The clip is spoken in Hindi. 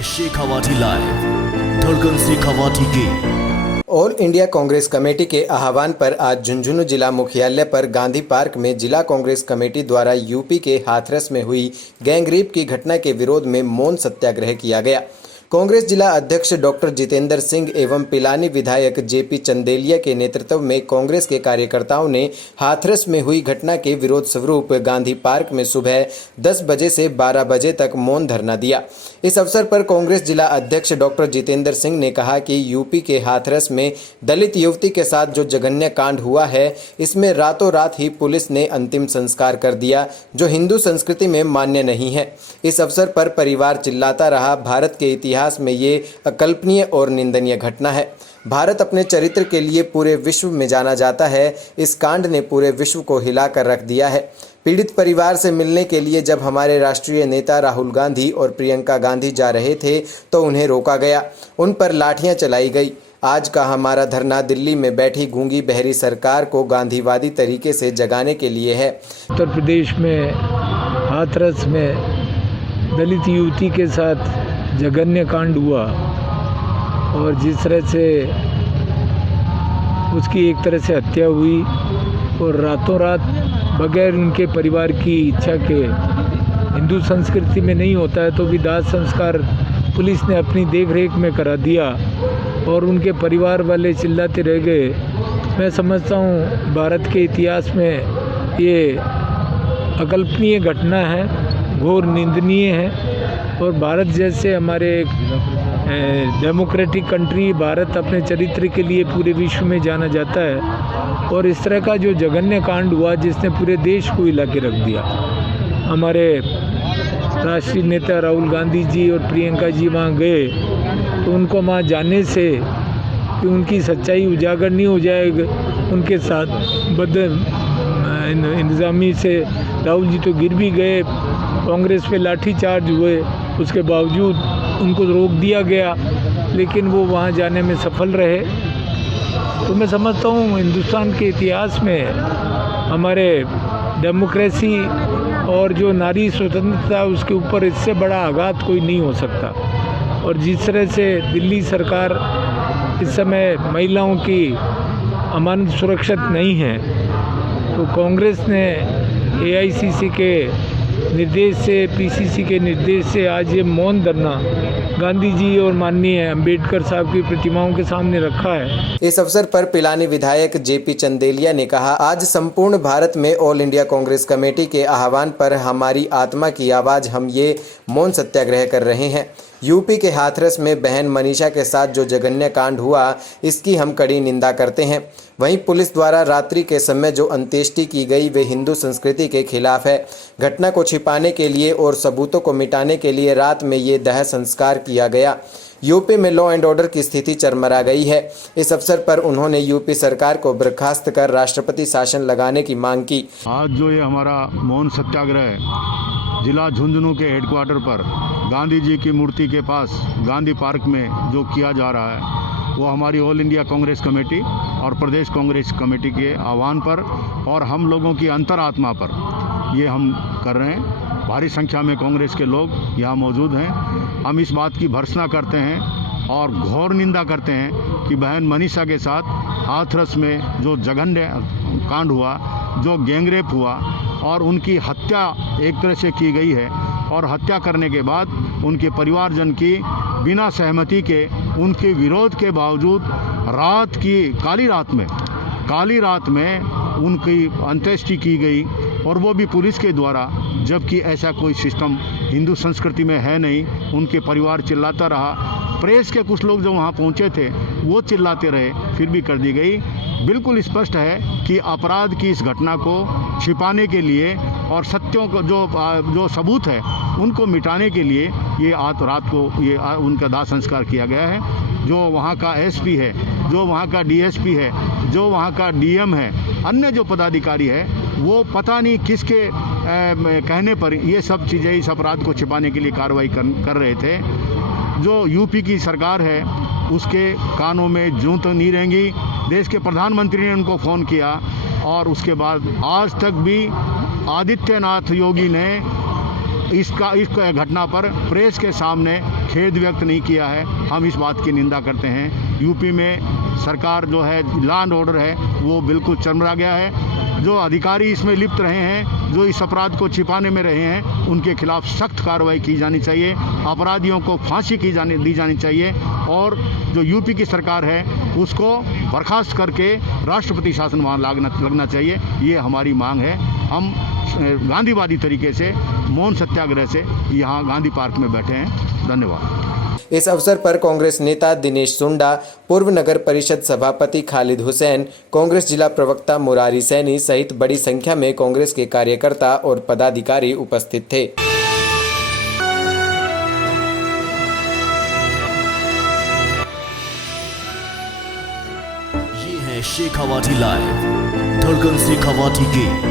है शेखावाटी लाइव, धड़कन शेखावाटी की। ऑल इंडिया कांग्रेस कमेटी के आह्वान पर आज झुंझुनू जिला मुख्यालय पर गांधी पार्क में जिला कांग्रेस कमेटी द्वारा यूपी के हाथरस में हुई गैंगरेप की घटना के विरोध में मौन सत्याग्रह किया गया। कांग्रेस जिला अध्यक्ष डॉक्टर जितेंद्र सिंह एवं पिलानी विधायक जेपी चंदेलिया के नेतृत्व में कांग्रेस के कार्यकर्ताओं ने हाथरस में हुई घटना के विरोध स्वरूप गांधी पार्क में सुबह 10 बजे से 12 बजे तक मौन धरना दिया। इस अवसर पर कांग्रेस जिला अध्यक्ष डॉक्टर जितेंद्र सिंह ने कहा कि यूपी के हाथरस में दलित युवती के साथ जो जघन्य कांड हुआ है, इसमें रातों रात ही पुलिस ने अंतिम संस्कार कर दिया, जो हिंदू संस्कृति में मान्य नहीं है। इस अवसर पर परिवार चिल्लाता रहा, भारत के इतिहास में ये अकल्पनीय और निंदनीय घटना है। भारत अपने चरित्र के लिए पूरे विश्व में जाना जाता है। इस कांड ने पूरे विश्व को हिलाकर रख दिया है। पीड़ित परिवार से मिलने के लिए जब हमारे राष्ट्रीय नेता राहुल गांधी और प्रियंका गांधी जा रहे थे तो उन्हें रोका गया, उन पर लाठियां चलाई गई। आज का हमारा धरना दिल्ली में बैठी गूंगी बहरी सरकार को गांधीवादी तरीके से जगाने के लिए है। उत्तर प्रदेश में हाथरस में दलित युवती के साथ जघन्य कांड हुआ और जिस तरह से उसकी एक तरह से हत्या हुई और रातों रात बगैर उनके परिवार की इच्छा के, हिंदू संस्कृति में नहीं होता है तो भी दाह संस्कार पुलिस ने अपनी देखरेख में करा दिया और उनके परिवार वाले चिल्लाते रह गए। मैं समझता हूँ भारत के इतिहास में ये अकल्पनीय घटना है, घोर निंदनीय है। और भारत जैसे हमारे डेमोक्रेटिक कंट्री, भारत अपने चरित्र के लिए पूरे विश्व में जाना जाता है और इस तरह का जो जघन्य कांड हुआ जिसने पूरे देश को हिला के रख दिया। हमारे राष्ट्रीय नेता राहुल गांधी जी और प्रियंका जी वहाँ गए तो उनको वहाँ जाने से कि उनकी सच्चाई उजागर नहीं हो जाएगी, उनके साथ इंतजामी से राहुल जी तो गिर भी गए, कांग्रेस पे लाठीचार्ज हुए, उसके बावजूद उनको रोक दिया गया, लेकिन वो वहाँ जाने में सफल रहे। तो मैं समझता हूँ हिंदुस्तान के इतिहास में हमारे डेमोक्रेसी और जो नारी स्वतंत्रता, उसके ऊपर इससे बड़ा आघात कोई नहीं हो सकता। और जिस तरह से दिल्ली सरकार इस समय महिलाओं की अमानत सुरक्षित नहीं है, तो कांग्रेस ने एआईसीसी के निर्देश से, पीसीसी के निर्देश से आज ये मौन धरना गांधी जी और माननीय अंबेडकर साहब की प्रतिमाओं के सामने रखा है। इस अवसर पर पिलानी विधायक जेपी चंदेलिया ने कहा, आज संपूर्ण भारत में ऑल इंडिया कांग्रेस कमेटी के आह्वान पर हमारी आत्मा की आवाज हम ये मौन सत्याग्रह कर रहे हैं। यूपी के हाथरस में बहन मनीषा के साथ जो जघन्य कांड हुआ, इसकी हम कड़ी निंदा करते हैं। वहीं पुलिस द्वारा रात्रि के समय जो अंत्येष्टि की गई वे हिंदू संस्कृति के खिलाफ है। घटना को छिपाने के लिए और सबूतों को मिटाने के लिए रात में ये दाह संस्कार किया गया। यूपी में लॉ एंड ऑर्डर की स्थिति चरमरा गई है। इस अवसर पर उन्होंने यूपी सरकार को बर्खास्त कर राष्ट्रपति शासन लगाने की मांग की। आज जो ये हमारा मौन सत्याग्रह जिला झुंझुनू के हेडक्वार्टर पर गांधी जी की मूर्ति के पास गांधी पार्क में जो किया जा रहा है, वो हमारी ऑल इंडिया कांग्रेस कमेटी और प्रदेश कांग्रेस कमेटी के आह्वान पर और हम लोगों की अंतरात्मा पर ये हम कर रहे हैं। भारी संख्या में कांग्रेस के लोग यहाँ मौजूद हैं। हम इस बात की भर्त्सना करते हैं और घोर निंदा करते हैं कि बहन मनीषा के साथ हाथरस में जो जघन्य कांड हुआ, जो गैंगरेप हुआ और उनकी हत्या एक तरह से की गई है और हत्या करने के बाद उनके परिवारजन की बिना सहमति के, उनके विरोध के बावजूद रात की काली रात में उनकी अंत्येष्टि की गई और वो भी पुलिस के द्वारा, जबकि ऐसा कोई सिस्टम हिंदू संस्कृति में है नहीं। उनके परिवार चिल्लाता रहा, प्रेस के कुछ लोग जो वहाँ पहुँचे थे वो चिल्लाते रहे, फिर भी कर दी गई। बिल्कुल स्पष्ट है कि अपराध की इस घटना को छिपाने के लिए और सत्यों को जो सबूत है उनको मिटाने के लिए ये रात को ये उनका दाह संस्कार किया गया है। जो वहाँ का एसपी है, जो वहाँ का डीएसपी है, जो वहाँ का डीएम है, अन्य जो पदाधिकारी है, वो पता नहीं किसके कहने पर ये सब चीज़ें इस अपराध को छिपाने के लिए कार्रवाई कर रहे थे। जो यूपी की सरकार है उसके कानों में जूं तो नहीं रहेंगी। देश के प्रधानमंत्री ने उनको फ़ोन किया और उसके बाद आज तक भी आदित्यनाथ योगी ने इस घटना पर प्रेस के सामने खेद व्यक्त नहीं किया है। हम इस बात की निंदा करते हैं। यूपी में सरकार जो है, लॉ एंड ऑर्डर है, वो बिल्कुल चरमरा गया है। जो अधिकारी इसमें लिप्त रहे हैं, जो इस अपराध को छिपाने में रहे हैं, उनके खिलाफ सख्त कार्रवाई की जानी चाहिए। अपराधियों को फांसी दी जानी चाहिए और जो यूपी की सरकार है उसको बर्खास्त करके राष्ट्रपति शासन वहाँ लगना चाहिए। ये हमारी मांग है। हम गांधीवादी तरीके से मौन सत्याग्रह से यहाँ गांधी पार्क में बैठे हैं। धन्यवाद। इस अवसर पर कांग्रेस नेता दिनेश सुंडा, पूर्व नगर परिषद सभापति खालिद हुसैन, कांग्रेस जिला प्रवक्ता मुरारी सैनी सहित बड़ी संख्या में कांग्रेस के कार्यकर्ता और पदाधिकारी उपस्थित थे। ये है शेखावाटी लाइव, धड़कन शेखावाटी की।